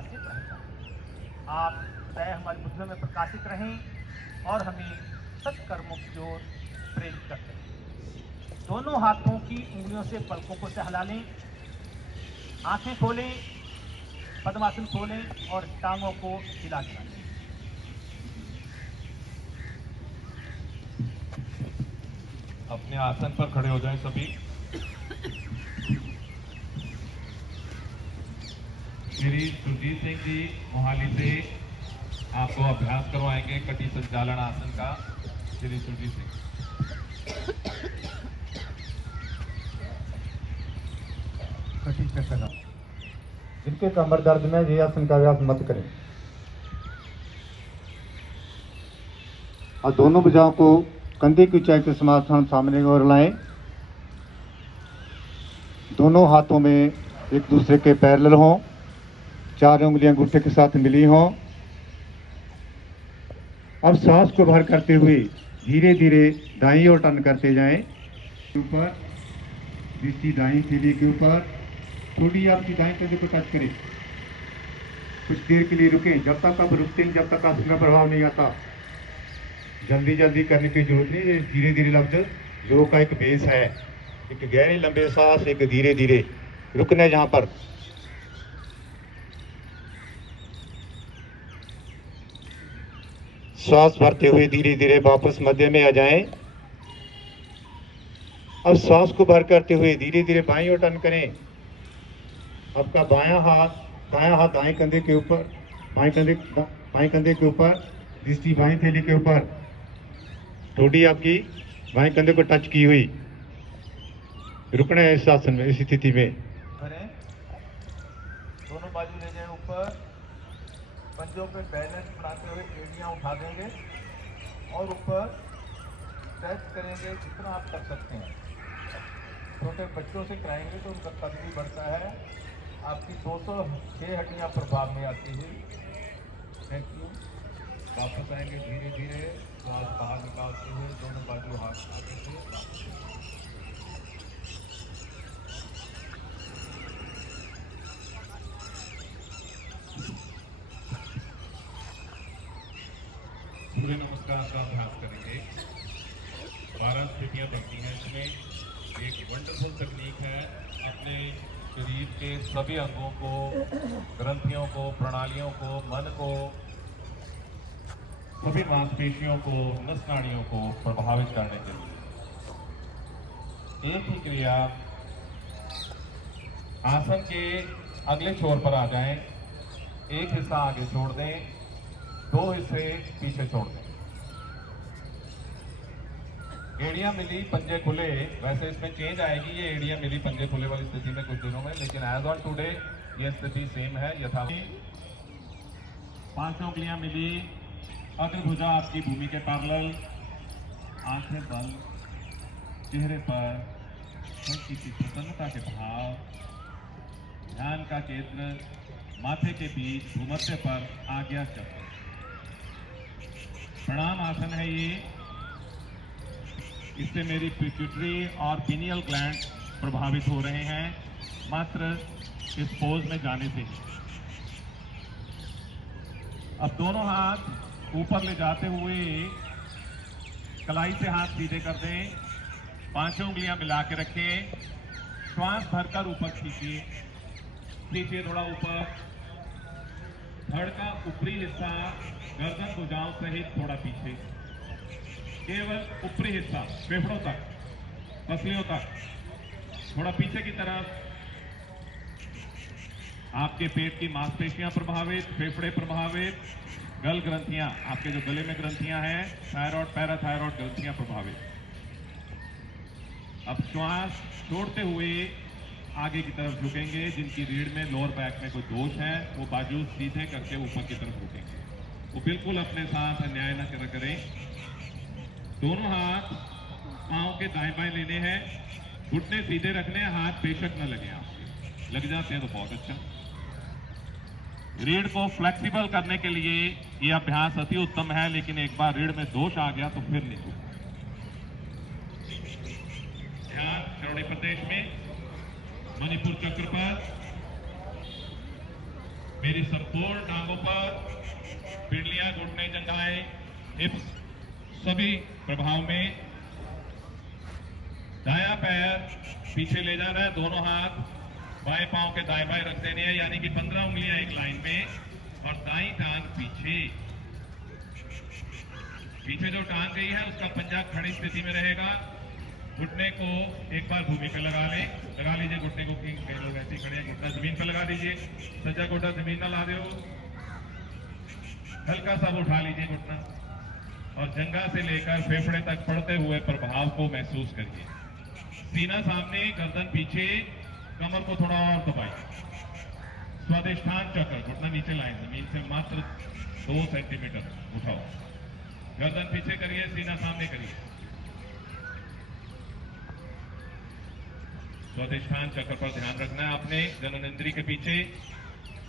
प्रकाशित रहेगा। आप सदैव हमारी बुद्धियों में प्रकाशित रहें और हमें सत्कर्मों की ओर प्रेरित करते रहें। दोनों हाथों की उंगलियों से पलकों को सहला लें, आंखें खोलें, पद्मासन खोलें और टांगों को हिला हिला लें। अपने आसन पर खड़े हो जाएं सभी। श्री सुरजीत सिंह जी मोहाली से आपको अभ्यास करवाएंगे कटी संचालन आसन का। श्री सुरजीत सिंह। कटी चक्कर। जिनके कमर दर्द में ये आसन का अभ्यास मत करें। और दोनों भुजाओं को कंधे की ऊंचाई के समाधान सामने की ओर लाएं। दोनों हाथों में एक दूसरे के पैरेलल हों, 4 उंगलियां अंगूठे के साथ मिली हों। अब सांस को बाहर करते हुए धीरे धीरे दाईं ओर टर्न करते जाएं। ऊपर दृष्टि दाईं थैली के ऊपर, थोड़ी आपकी दाईं कंधे को टच करें। कुछ देर के लिए रुकें, जब तक आप रुकते हैं जब तक आसन का प्रभाव नहीं आता। जल्दी जल्दी करने की जरूरत नहीं है। धीरे धीरे लफ्ज योग का एक बेस है। एक गहरे लंबे सांस, एक धीरे धीरे रुकना है। जहां पर श्वास भरते हुए धीरे धीरे वापस मध्य में आ जाएं। अब श्वास को भर करते हुए धीरे धीरे बाईं ओर टर्न करें। आपका दायां हाथ दाएं कंधे के ऊपर, बाएं कंधे के ऊपर, दृष्टि बाईं थैली के ऊपर, ठोड़ी आपकी बाएं कंधे को टच की हुई। रुकना है इस आसन में, इस स्थिति में। भरें, दोनों बाजू ले जाएं ऊपर, पंजों पे बैलेंस बनाते हुए एड़ियां उठा देंगे और ऊपर स्ट्रेच करेंगे जितना आप कर सकते हैं। छोटे बच्चों से कराएंगे तो उनका कद भी बढ़ता है। आपकी 206 हड्डियां प्रभाव में आती है। Thank you. वापस आएंगे धीरे धीरे, श्वास बाहर निकालते हुए दोनों बाजू हाथ आगे से। सूर्य नमस्कार का अभ्यास करेंगे। 12 स्थितियां बनती हैं इसमें। एक वंडरफुल तकनीक है। अपने शरीर के सभी अंगों को, ग्रंथियों को, प्रणालियों को, मन को, सभी मांसपेशियों को, नस नाड़ियों को प्रभावित करने के लिए एक ही क्रिया। आसन के अगले छोर पर आ जाएं, एक हिस्सा आगे छोड़ दें, 2 हिस्से पीछे छोड़ दें। एड़ियां मिली, पंजे खुले। वैसे इसमें चेंज आएगी, ये एड़ियां मिली पंजे खुले वाली स्थिति में कुछ दिनों में, लेकिन एज ऑन टुडे ये स्थिति सेम है यथावत। 5 उंगलियां मिली, अग्रभुजा आपकी भूमि के पैरेलल, आंखें बंद, चेहरे पर हल्की सी प्रसन्नता के भाव, ध्यान का केंद्र माथे के बीच भूमध्य पर आज्ञा चक्र। प्रणाम आसन है ये। इससे मेरी पिट्यूटरी और पीनियल ग्लैंड प्रभावित हो रहे हैं मात्र इस पोज में जाने से। अब दोनों हाथ ऊपर ले जाते हुए कलाई से हाथ सीधे कर दें, 5 उंगलियां मिला के रखें, श्वास भरकर ऊपर खींचिए, खींचिए थोड़ा ऊपर। धड़ का ऊपरी हिस्सा गर्दन भुजाओं सहित थोड़ा पीछे, केवल ऊपरी हिस्सा फेफड़ों तक, पसलियों तक, थोड़ा पीछे की तरफ। आपके पेट की मांसपेशियां प्रभावित, फेफड़े प्रभावित, गल ग्रंथियां, आपके जो गले में ग्रंथियां हैं, थायराइड, पैराथायराइड ग्रंथियां प्रभावित। अब श्वास छोड़ते हुए आगे की तरफ झुकेंगे। जिनकी रीढ़ में, लोअर बैक में कोई दोष है वो बाजू सीधे करके ऊपर की तरफ झुकेंगे। वो बिल्कुल अपने साथ अन्याय न करें। दोनों हाथ पांव के दाएं बाएं लेने हैं, घुटने सीधे रखने हैं, हाथ बेशक न लगे। आपके लग जाते हैं तो बहुत अच्छा। रीढ़ को फ्लेक्सिबल करने के लिए यह अभ्यास अति उत्तम है, लेकिन एक बार रीढ़ में दोष आ गया तो फिर नहीं होगा। ध्यान अरुणाचल प्रदेश में मणिपुर चक्र पर। मेरी संपूर्ण टांगों पर पिंडलियां, घुटने, जंघाएं, हिप्स सभी प्रभाव में। दायां पैर पीछे ले जाना है, दोनों हाथ बाएं पांव के दाएं बाएं रख देने हैं, यानी कि 15 उंगलियां एक लाइन में, और दाईं टांग पीछे। पीछे जो टांग गई है उसका पंजा खड़ी स्थिति में रहेगा। घुटने को एक बार भूमि पे लगा लीजिए घुटने को, कई लोग ऐसे ही खड़े हैं, घुटना जमीन पे लगा दीजिए, सज्जा घुटना जमीन ना ला दो, हल्का सा उठा लीजिए घुटना, और जंघा से लेकर फेफड़े तक पड़ते हुए प्रभाव को महसूस करिए। सीना सामने, गर्दन पीछे, कमर को थोड़ा और दबाइए। स्वादिष्ठान चक्र, घुटना नीचे लाएं, जमीन से मात्र 2 सेंटीमीटर उठाओ, गर्दन पीछे करिए, सीना सामने करिए। स्वादिष्ठान चक्र पर ध्यान रखना है आपने, जननेंद्रिय के पीछे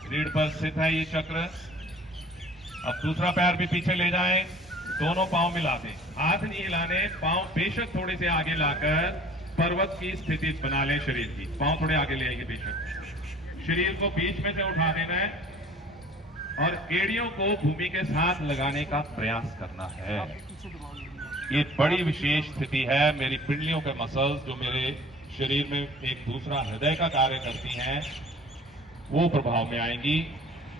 रीढ़ पर स्थित है ये चक्र। अब दूसरा पैर भी पीछे ले जाएं, दोनों पांव मिला दें, हाथ नहीं हिलाने, पांव बेशक थोड़े से आगे लाकर पर्वत की स्थिति बना लें शरीर की, पांव थोड़े आगे ले आइए बेशक। शरीर को बीच में से उठा देना है और एड़ियों को भूमि के साथ लगाने का प्रयास करना है। ये बड़ी विशेष स्थिति है। मेरी पिंडलियों के मसल्स जो मेरे शरीर में एक दूसरा हृदय का कार्य करती हैं, वो प्रभाव में आएंगी।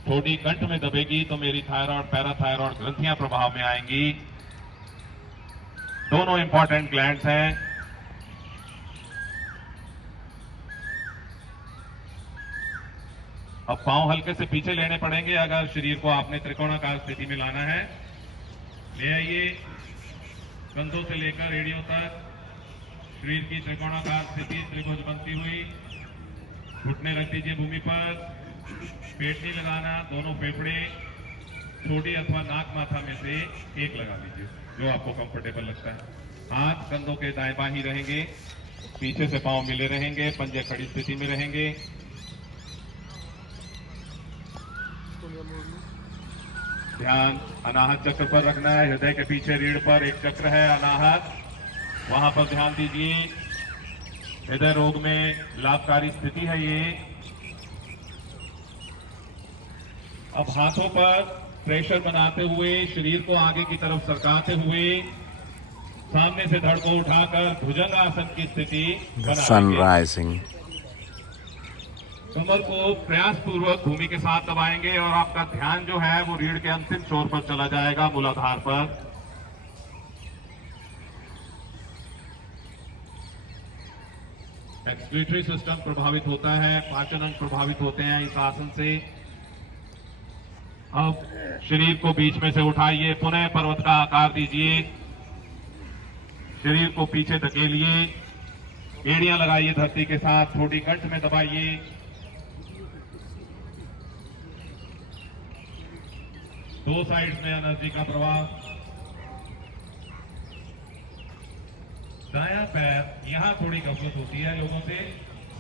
थोड़ी कंठ में दबेगी तो मेरी थायराइड, पैराथायराइड ग्रंथियां प्रभाव में आएंगी। दोनों इंपॉर्टेंट ग्लैंड्स हैं। अब पांव हल्के से पीछे लेने पड़ेंगे अगर शरीर को आपने त्रिकोणाकार स्थिति में लाना है। ले आइए, कंधों से लेकर एड़ियों तक शरीर की त्रिकोणाकार स्थिति, त्रिभुज बनती हुई। घुटने रख दीजिए भूमि पर, पेट नहीं लगाना, दोनों फेफड़े छोटी अथवा नाक माथा में से एक लगा लीजिए जो आपको कंफर्टेबल लगता है। हाथ कंधों के दाएं बाएं ही रहेंगे, पीछे से पांव मिले रहेंगे, पंजे खड़ी स्थिति में रहेंगे। ध्यान अनाहत चक्र पर रखना है, हृदय के पीछे रीढ़ पर एक चक्र है अनाहत, वहां पर ध्यान दीजिए। हृदय रोग में लाभकारी स्थिति है ये। अब हाथों पर प्रेशर बनाते हुए शरीर को आगे की तरफ सरकाते हुए सामने से धड़ को उठाकर भुजंग आसन की स्थिति बना सनराइजिंग। कमर को प्रयास पूर्वक भूमि के साथ दबाएंगे और आपका ध्यान जो है वो रीढ़ के अंतिम छोर पर चला जाएगा, मूलाधार पर। एक्सक्रीटरी सिस्टम प्रभावित होता है, पाचन अंग प्रभावित होते हैं इस आसन से। अब शरीर को बीच में से उठाइए, पुनः पर्वत का आकार दीजिए, शरीर को पीछे धकेलिए, एड़ियां लगाइए धरती के साथ, छोटी कंठ में दबाइए। दो साइड्स में एनर्जी का प्रवाह। दायां पैर, यहां थोड़ी गफलत होती है लोगों से,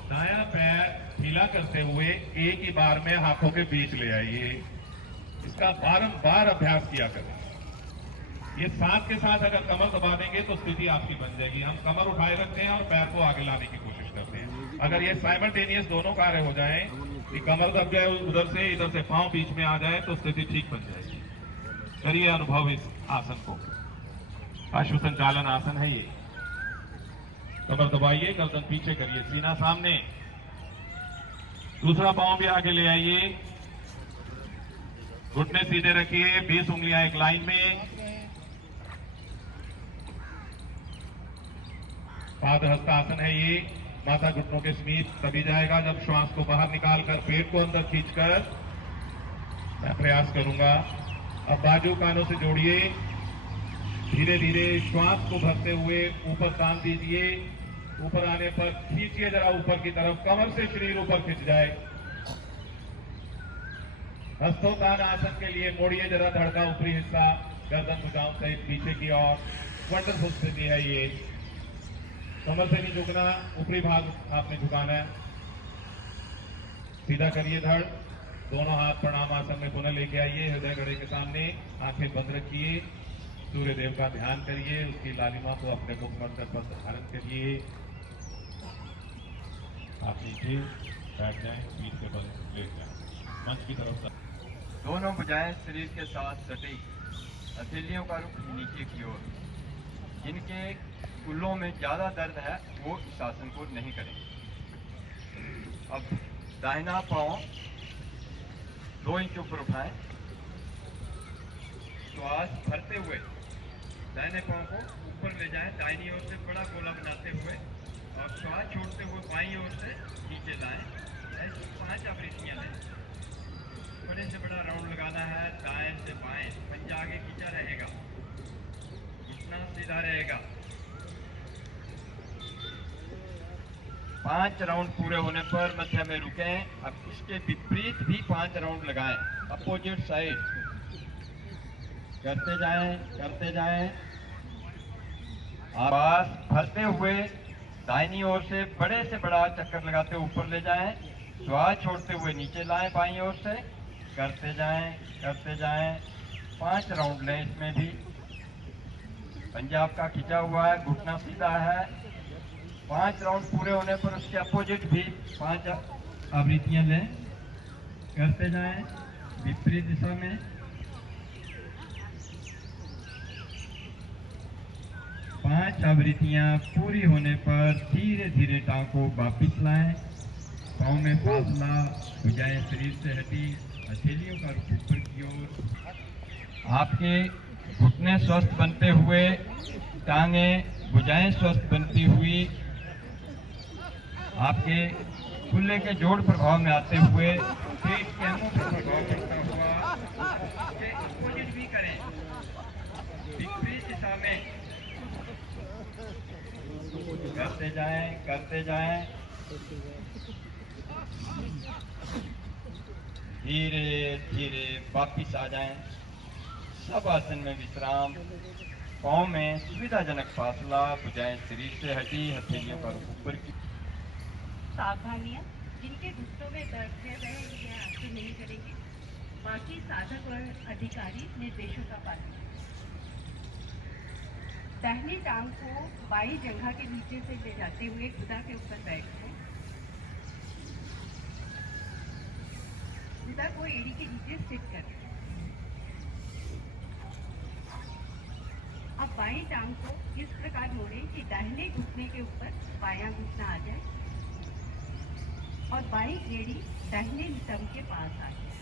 दायां पैर ढीला करते हुए एक ही बार में हाथों के बीच ले आइए। इसका बारंबार अभ्यास किया करें। ये साथ के साथ अगर कमर दबा देंगे तो स्थिति आपकी बन जाएगी। हम कमर उठाए रखते हैं और पैर को आगे लाने की कोशिश करते हैं। अगर ये साइमल्टेनियस दोनों कार्य हो जाएं, कि कमर दब जाए उधर से, इधर से पांव बीच में आ जाए, तो स्थिति ठीक बन जाएगी। करिए अनुभव इस आसन को। अश्व संचालन आसन है ये। कमर दबाइए, गर्दन पीछे करिए, सीना सामने, दूसरा पांव भी आगे ले आइए, घुटने सीधे रखिए, 20 उंगलियां एक लाइन में। पादहस्त आसन है ये। माथा घुटनों के समीप तभी जाएगा जब श्वास को बाहर निकालकर पेट को अंदर खींचकर मैं प्रयास करूंगा। अब बाजू कानों से जोड़िए, धीरे धीरे श्वास को भरते हुए ऊपर तान दीजिए। ऊपर आने पर खींचिए जरा ऊपर की तरफ, कमर से शरीर ऊपर खिंच जाए। हस्तोत्थान आसन के लिए मोड़िए जरा धड़ का ऊपरी हिस्सा, गर्दन भुजाओं सहित पीछे की ओर। वंडरफुल स्थिति है ये। कमर से नहीं झुकना, ऊपरी भाग आपने झुकाना है। सीधा करिए धड़, दोनों हाथ प्रणाम आसन में पुनः लेके आइए, हृदय गड़े के सामने, आंखें बंद रखिए। सूर्य देव का ध्यान करिए, उसकी लालिमा को अपने मुखमंडल पर धारण करिए। आप नीचे बैठ जाएं, पीठ के बल लेट जाएं। मंच की तरफ से। दोनों भुजाएं शरीर के साथ सटी, हथेलियों का रुख नीचे की ओर। जिनके कुल्लों में ज़्यादा दर्द है वो इस आसन को नहीं करेंगे। अब दाहिना पाँव 2 इंच ऊपर उठाएं, श्वास भरते हुए दाहिने पाँव को ऊपर ले जाएं, दाहिनी ओर से बड़ा गोला बनाते हुए, और श्वास छोड़ते हुए बाईं ओर से नीचे लाएं। ऐसी 5 आवृत्तियां लें। बड़े से बड़ा राउंड लगाना है, दाएं से बाएं, पंजा आगे खींचा रहेगा, घुटना सीधा रहेगा। 5 राउंड पूरे होने पर मध्य में रुकें। अब इसके विपरीत भी 5 राउंड लगाएं, अपोजिट साइड करते जाएं। आवाज भरते हुए दाहिनी ओर से बड़े से बड़ा चक्कर लगाते ऊपर ले जाएं, श्वास छोड़ते हुए नीचे लाएं बाईं ओर से, करते जाएं। 5 राउंड लें। इसमें भी पंजाब का खिंचा हुआ है, घुटना सीधा है। 5 राउंड पूरे होने पर उसके अपोजिट भी 5 आवृत्तियां लें, करते जाएं विपरीत दिशा में। 5 आवृत्तियां पूरी होने पर धीरे धीरे टांग को वापिस लाएं। पाँव में फासला, भुजाएं शरीर से हटी, हथेलियों का रुख ऊपर की ओर। आपके घुटने स्वस्थ बनते हुए, टांगे भुजाएं स्वस्थ बनती हुई, आपके कुल्ले के जोड़ प्रभाव में आते हुए, पेट के अंगों पर प्रभाव पड़ता हुआ, उसके अपोजिट भी करें विपरीत दिशा में। करते जाएं। धीरे धीरे वापिस आ जाएं। सब आसन में विश्राम, पाँव में सुविधाजनक फासला, भुजाएं शरीर से हटी, हथेलियों का रुख ऊपर की। सावधानियां, जिनके घुटनों में दर्द है वह यह आसन नहीं करेंगे। बाकी साधक और अधिकारी निर्देशों का पालन करें। दाहिनी टांग को बाई जंघा के नीचे से ले जाते हुए गुदा के ऊपर बैठें। गुदा को एड़ी के नीचे स्थित करें। अब बाई टांग को इस प्रकार मोड़ें कि दाहिने घुटने के ऊपर बायां घुटना आ जाए और बाई एड़ी दाहिने नितंब के पास आ जाए।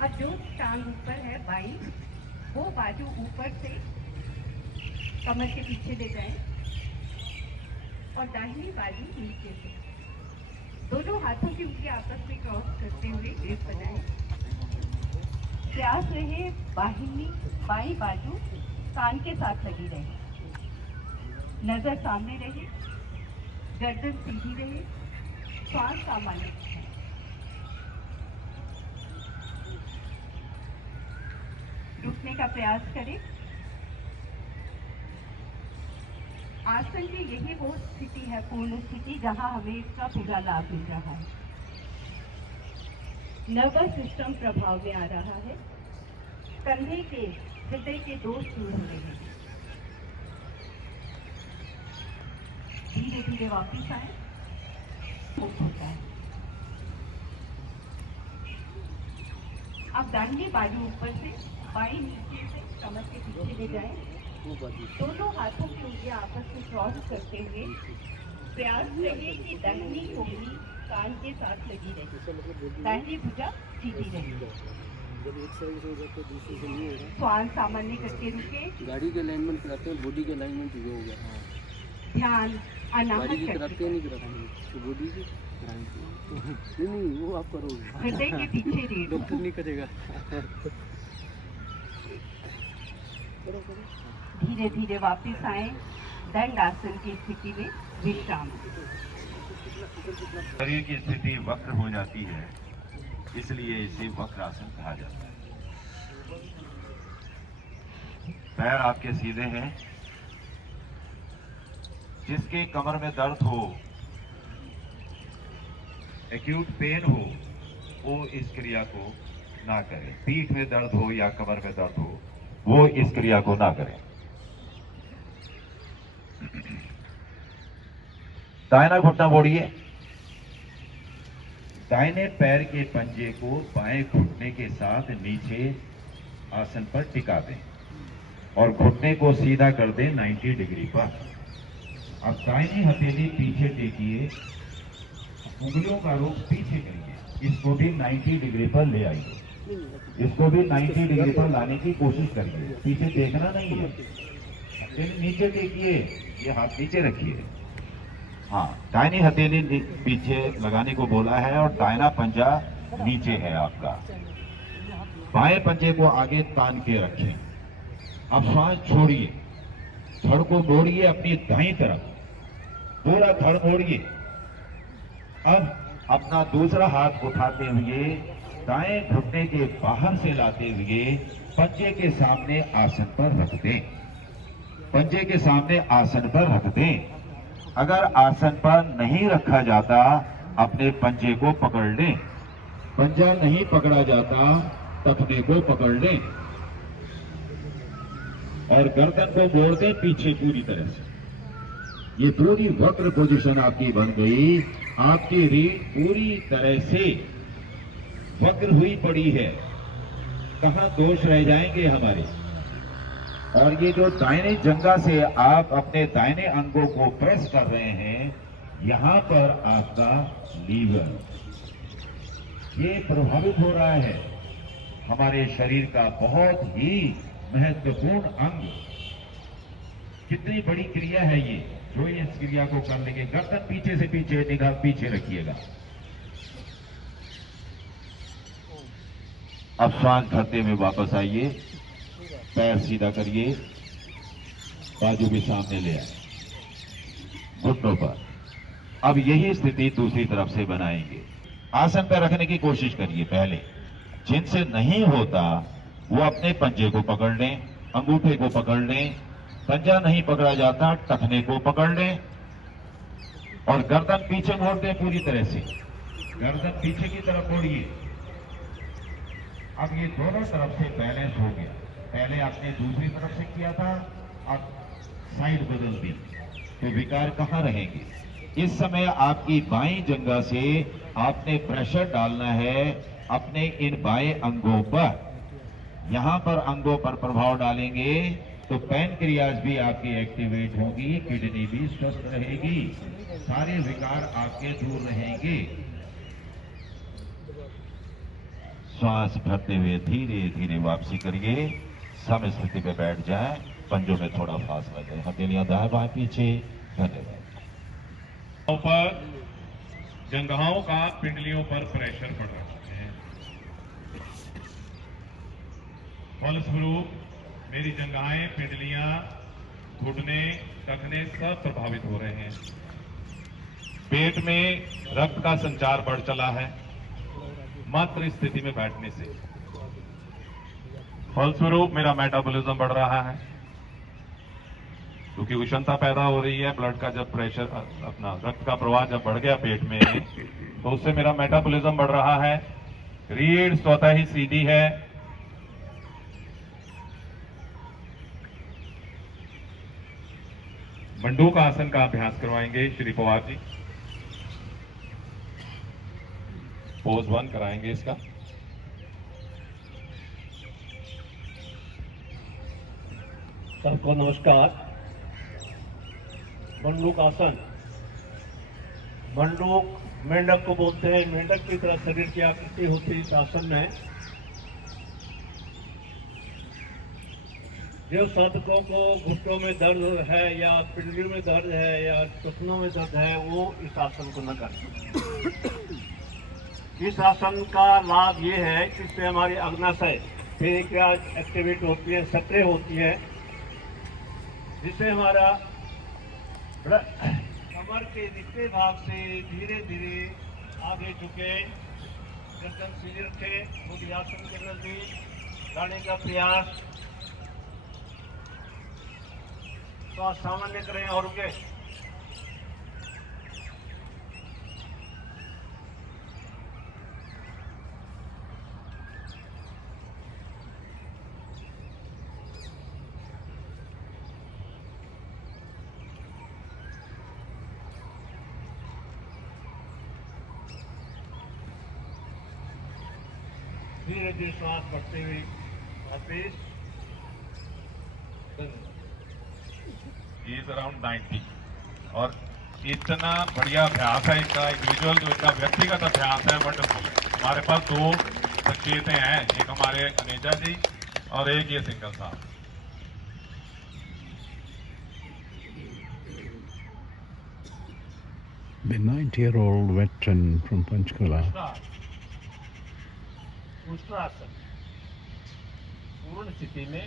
अब जो टांग ऊपर है बाई, वो बाजू ऊपर से कमर के पीछे ले जाएं और दाहिनी बाजू नीचे से। दोनों हाथों की उंगली आपस में क्रॉस करते हुए ग्रिप बनाएं। प्रयास रहे बाई बाजू कान के साथ लगी रहे, नजर सामने रहे, गर्दन सीधी रहे, श्वास सामान्य। रुकने का प्रयास करें। आसन की यही वो स्थिति है, पूर्ण स्थिति, जहां हमें इसका पूरा लाभ मिल रहा है। नर्वस सिस्टम प्रभाव में आ रहा है। कंधे के, हृदय के दोष दूर हो रहे हैं। धीरे धीरे वापिस आए। होता है। अब दाहिनी बाजू ऊपर से, बाई नीचे से कमर के पीछे ले जाएं। दोनों हाथों की उंगलियां आपस में क्रॉस करते हुए प्रयास रहे कि दाहिनी उंगली कान के साथ लगी रहे, दाहिनी भुजा सीधी रहे। जब एक साइड से हो जाता है दूसरे से नहीं होगा। श्वास सामान्य करके रुके। गाड़ी के अलाइनमेंट कराते हैं, बॉडी के अलाइनमेंट जो हो गया। ध्यान अनाहत गाड़ी की करके कराते हैं, नहीं कराते तो बॉडी की नहीं, वो आप करोगे। हृदय के पीछे रीढ़। डॉक्टर नहीं करेगा। धीरे धीरे वापस आए। दंड आसन की स्थिति में विश्राम। शरीर की स्थिति वक्र हो जाती है, इसलिए इसे वक्रासन कहा जाता है। पैर आपके सीधे हैं। जिसके कमर में दर्द हो, एक्यूट पेन हो, वो इस क्रिया को ना करें। पीठ में दर्द हो या कमर में दर्द हो, वो इस क्रिया को ना करें। दाहिना घुटना मोड़िए, दाहिने पैर के पंजे को बाएं घुटने के साथ नीचे आसन पर टिका दें और घुटने को सीधा कर दें 90 डिग्री पर। अब दाहिनी हथेली पीछे टेकिए, उंगलियों का रुख पीछे करिए, इसको भी 90 डिग्री पर ले आइए, इसको भी 90 डिग्री पर लाने की कोशिश करिए, पीछे देखना नहीं है। हथेली नीचे टेकिए, ये हाथ नीचे रखिए। हाँ, दाहिनी हथेली पीछे लगाने को बोला है और दाहिना पंजा नीचे है आपका। बाएं पंजे को आगे तान के रखें। अब श्वास छोड़िए, धड़ को मोड़िए अपनी दाईं तरफ, पूरा धड़ मोड़िए। अब अपना दूसरा हाथ उठाते हुए दाएं घुटने के बाहर से लाते हुए पंजे के सामने आसन पर रख दें, पंजे के सामने आसन पर रख दें। अगर आसन पर नहीं रखा जाता, अपने पंजे को पकड़ लें। पंजा नहीं पकड़ा जाता, टखने को पकड़ लें और गर्दन को मोड़ दें पीछे पूरी तरह से। ये पूरी वक्र पोजीशन आपकी बन गई। आपकी रीढ़ पूरी तरह से वक्र हुई पड़ी है। कहां दोष रह जाएंगे हमारे। और ये जो दाहिने जंघा से आप अपने दाहिने अंगों को प्रेस कर रहे हैं, यहां पर आपका लीवर ये प्रभावित हो रहा है। हमारे शरीर का बहुत ही महत्वपूर्ण अंग। कितनी बड़ी क्रिया है ये, जो इस क्रिया को कर लेंगे। गर्दन पीछे से पीछे, निगाह पीछे रखिएगा। अब श्वास भरते हुए वापस आइए, पैर सीधा करिए, बाजू भी सामने ले आए, घुटनों पर। अब यही स्थिति दूसरी तरफ से बनाएंगे। आसन पर रखने की कोशिश करिए। पहले जिनसे नहीं होता वो अपने पंजे को पकड़ लें, अंगूठे को पकड़ लें। पंजा नहीं पकड़ा जाता, टखने को पकड़ लें और गर्दन पीछे मोड़ दें पूरी तरह से। गर्दन पीछे की तरफ मोड़िए। अब ये दोनों तरफ से बैलेंस हो गया। पहले आपने दूसरी तरफ से किया था, अब साइड बदल दी, तो विकार कहां रहेंगे। इस समय आपकी बाईं जंघा से आपने प्रेशर डालना है अपने इन बाएं अंगों पर। यहां पर अंगों पर प्रभाव डालेंगे तो पैनक्रियाज भी आपकी एक्टिवेट होगी, किडनी भी स्वस्थ रहेगी, सारे विकार आपके दूर रहेंगे। श्वास भरते हुए धीरे धीरे वापसी करिए। सम स्थिति पे बैठ जाए, पंजों में थोड़ा फासला दें, हथेलियां दाएं बाएं पीछे। धन्यवाद। पर जंघाओं का पिंडलियों पर प्रेशर पड़ रहा है, फलस्वरूप मेरी जंघाएं, पिंडलियां, घुटने, टखने सब प्रभावित हो रहे हैं। पेट में रक्त का संचार बढ़ चला है मात्र स्थिति में बैठने से। फलस्वरूप मेरा मेटाबॉलिज्म बढ़ रहा है, क्योंकि उष्णता पैदा हो रही है। ब्लड का जब प्रेशर, अपना रक्त का प्रवाह जब बढ़ गया पेट में, तो उससे मेरा मेटाबॉलिज्म बढ़ रहा है। रीढ़ स्वतः ही सीधी है। मंडूक आसन का अभ्यास करवाएंगे श्री पवार जी। पोज 1 कराएंगे इसका। सबको नमस्कार। मंडूक आसन, मंडूक मेंढक को बोलते हैं। मेंढक की तरह शरीर की आकृति होती है इस आसन में। जो साधकों को घुटनों में दर्द है या पिंडलियों में दर्द है या टखनों में दर्द है, वो इस आसन को न करें। इस आसन का लाभ ये है कि इससे हमारी अग्नाशय पैनक्रियाज एक्टिवेट होती है, सक्रिय होती है, जिससे हमारा कमर के निचले भाग से धीरे धीरे आगे झुके, गर्दन सीधी रखें, थोड़ी आसन के नजदीक लाने का प्रयास। तो सामान्य करें और रुके। धीरे धीरे श्वास बढ़ते हुए वापिस इज अराउंड 90 और इतना बढ़िया अभ्यास है इसका इंडिविजुअल जो इसका व्यक्तिगत अभ्यास है वंडरफुल है। हमारे पास 2 संकेतें हैं, एक हमारे अनेजा जी और एक ये सिंगल साहब। The 90-year-old veteran from Panchkula. Ushtrasana पूर्ण स्थिति में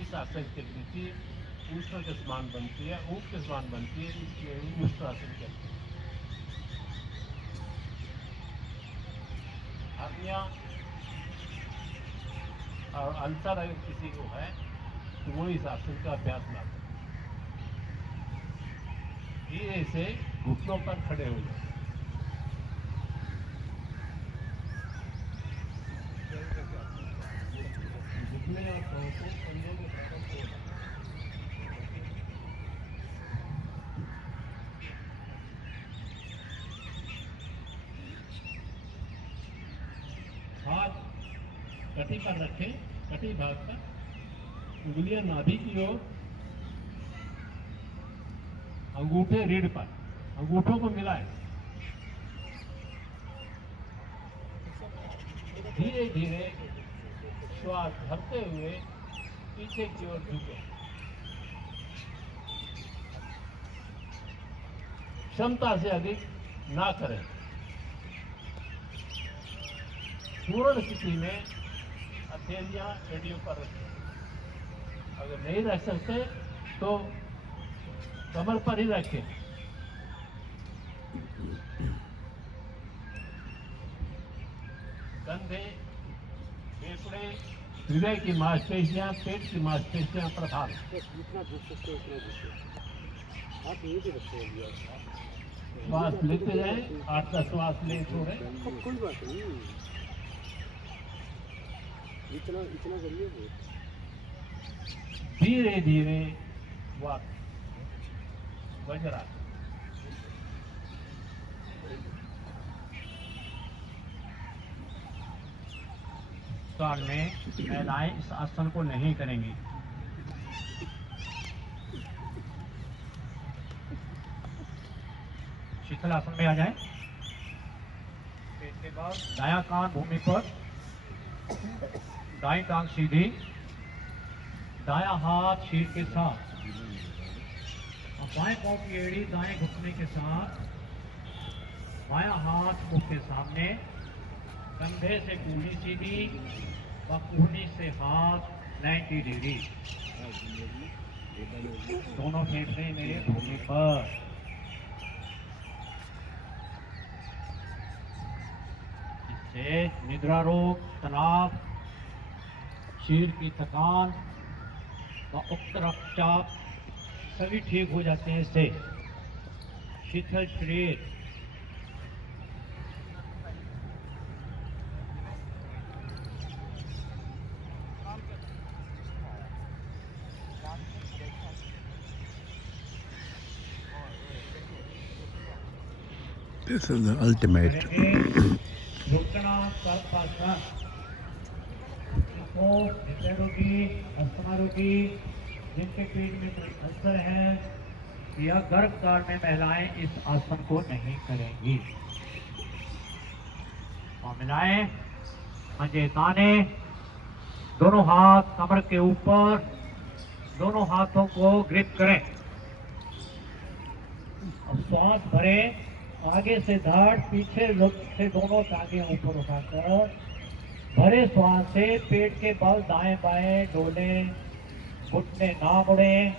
इस आसन की वृत्ति उष्ण के समान बनती है, ऊप के समान बनती है, इसलिए उष्ट्रासन कहते हैं। हड्डियां और अल्सर अगर किसी को है तो वो इस आसन का अभ्यास ना करें। धीरे से घुटनों पर खड़े हो जाए। घुटने और पांव को कंधों के साथ जोड़ना। हाथ कटी पर रखें, कटी भाग पर, उंगलियां नाभि की ओर, अंगूठे रीढ़ पर, अंगूठों को मिलाएं। धीरे धीरे श्वास भरते हुए पीछे की ओर झुके। क्षमता से अधिक ना करें। पूर्ण स्थिति में हथेलियां एड़ियों पर रखें। अगर नहीं रख सकते तो कमर पर ही रखें। कंधे, फेफड़े, हृदय की मांसपेशियां, पेट की मांसपेशियां प्रधान। जितना झुक सकते हो उतना झुको। आप ये भी रखते हैं श्वास लेते जाएं, 8-10 श्वास ले छोड़े। कोई बात नहीं, इतना इतना करिए वो। धीरे धीरे वज्रासन। काल में महिलाएं इस आसन को नहीं करेंगी। शीतल आसन में आ जाएं। पेट के बाद दायां कान भूमि पर, दाईं टांग सीधी, दायां हाथ शीर के साथ, और बाएं पांव की एड़ी दाएं घुटने के साथ, बायां हाथ मुंह के सामने, कंधे से कूहनी सीधी व कूहनी से हाथ 90 डिग्री, दोनों फेफड़े मेरे भूमि पर। इससे निद्रा रोग, तनाव, शरीर की थकान व उक्त रक्तचाप सभी ठीक हो जाते हैं। इससे शीतल शरीर। This is the ultimate. रुकना सर्पासन। इसको हृदय रोगी, अस्थमा रोगी, जिनके पेट में कोई अल्सर है या गर्भकाल में महिलाएं इस आसन को नहीं करेंगी। और मिलाएं, पंजे ताने, दोनों हाथ कमर के ऊपर, दोनों हाथों को ग्रिप करें। अब श्वास भरें, आगे से धड़, पीछे से दोनों टांगे ऊपर उठाकर भरे श्वास से पेट के बल दाएं बाएं डोलें, घुटने ना मुड़ें।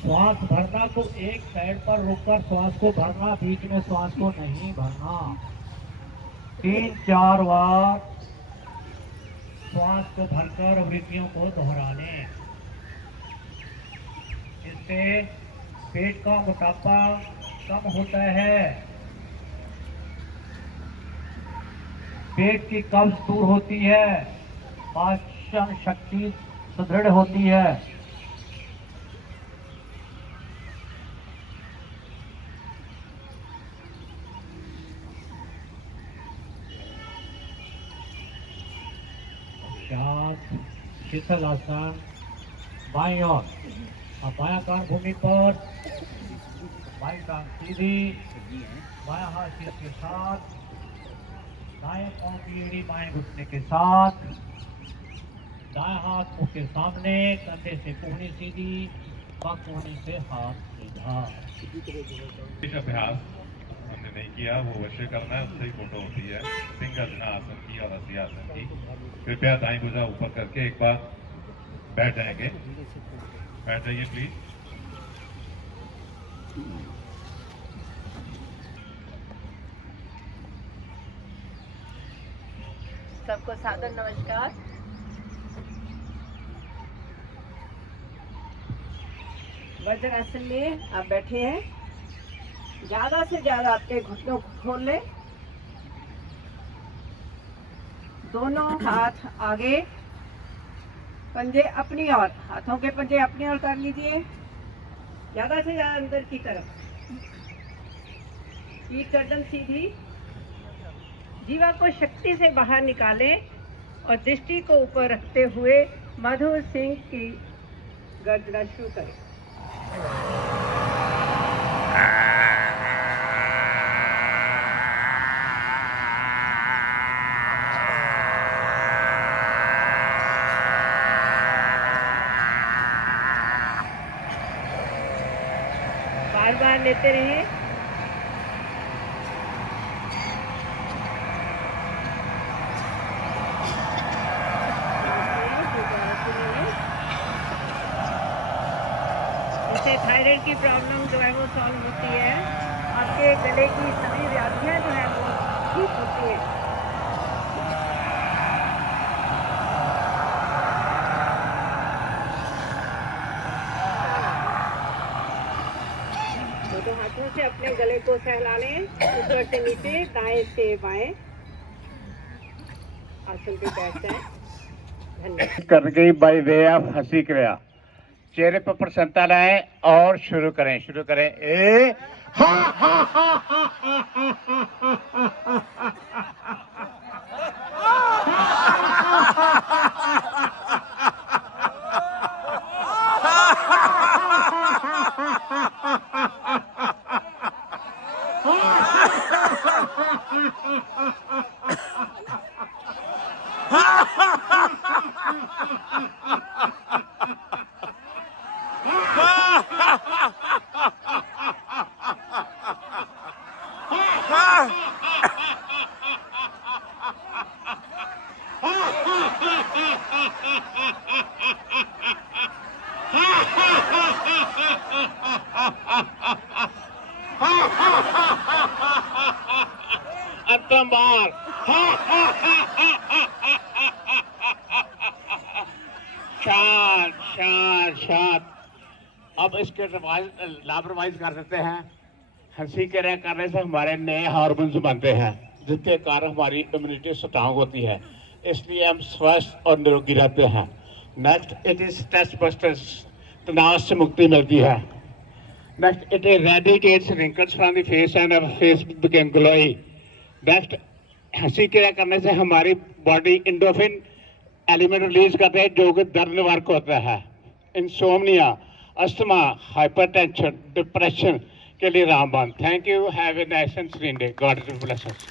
श्वास भरना तो एक साइड पर रुककर श्वास को भरना, बीच में श्वास को नहीं भरना। 3-4 बार श्वास को भरकर वृत्तियों को दोहरा लें। इससे पेट का मोटापा कम होता है, पेट की कब्ज दूर होती है, पाचन शक्ति सुदृढ़ होती है। शांत शीतल आसन। बाईं ओर, अब बायां कान भूमि पर, बाईं टांग सीधी, बायां हाथ शीर्ष के साथ, दाएं पांव की एड़ी बाएं घुटने के साथ, दाएं हाथ मुंह के सामने, कंधे से कोहनी सीधी, पग कोहनी से हाथ सीधा। कुछ अभ्यास हमने नहीं किया, वो वैसे करना है, उससे ही फोटो होती है। सिंहासन की और हंसी आसन की। कृपया दाईं भुजा ऊपर करके एक बार बैठ जाएंगे। बैठ जाइए प्लीज। सबको सादर नमस्कार। वज्रासन में आप बैठे हैं, ज्यादा से ज्यादा आपके घुटनों को खोल लें। दोनों हाथ आगे, पंजे अपनी ओर, हाथों के पंजे अपनी ओर कर लीजिए, ज्यादा से ज्यादा अंदर की तरफ। पीठ गर्दन सीधी, जीवा को शक्ति से बाहर निकालें और दृष्टि को ऊपर रखते हुए मधुर सिंह की गर्जना शुरू करें। बार बार लेते रहें। इससे थायराइड की प्रॉब्लम जो है वो सॉल्व होती है, आपके गले की सभी व्याधियां जो है वो ठीक होती है। दोनों हाथों से अपने गले को सहला लें, ऊपर से नीचे, दाएं से बाएं। आसन पे बैठ जाएं। धन्यवाद। करके बाय वे ऑफ हंसी क्रिया, चेहरे पर प्रसन्नता लाएं और शुरू करें। ए हा हा हा अंतम बार शांत शांत शांत। अब इसके लापरवाही कर देते हैं। हंसी क्रिया करने से हमारे नए हार्मोन्स बनते हैं, जिसके कारण हमारी इम्यूनिटी स्ट्रांग होती है, इसलिए हम स्वस्थ और निरोगी रहते हैं। Next it is stress busters, तनाव से मुक्ति मिलती है। Next it eradicates wrinkles from the face and our face become glowy. Next हंसी क्रिया करने से हमारी बॉडी एंडोर्फिन एलिमेंट रिलीज करते हैं, जो कि दर्द निवारक होता है। इंसोम्निया, अस्थमा, हाइपरटेंशन, डिप्रेशन के लिए रामबाण। Thank you, have a nice and serene day. God bless us.